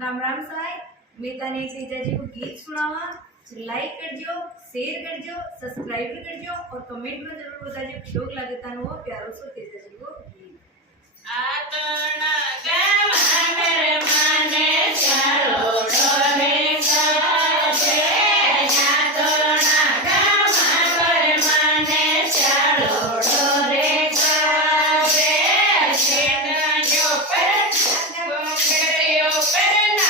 राम राम साईं। मैं तने एक तेजा जी को गीत सुनावा। लाइक करजो, शेयर करजो, सब्सक्राइब भी करजो और कमेंट में जरूर बताजो शौक लागे तानो वो प्यारो सो तेजा जी को गीत। आतना गावागर माने चालो डोरे काजे आतना गावागर माने चालो डोरे काजे शेना जो पर गोंगरियो पर ना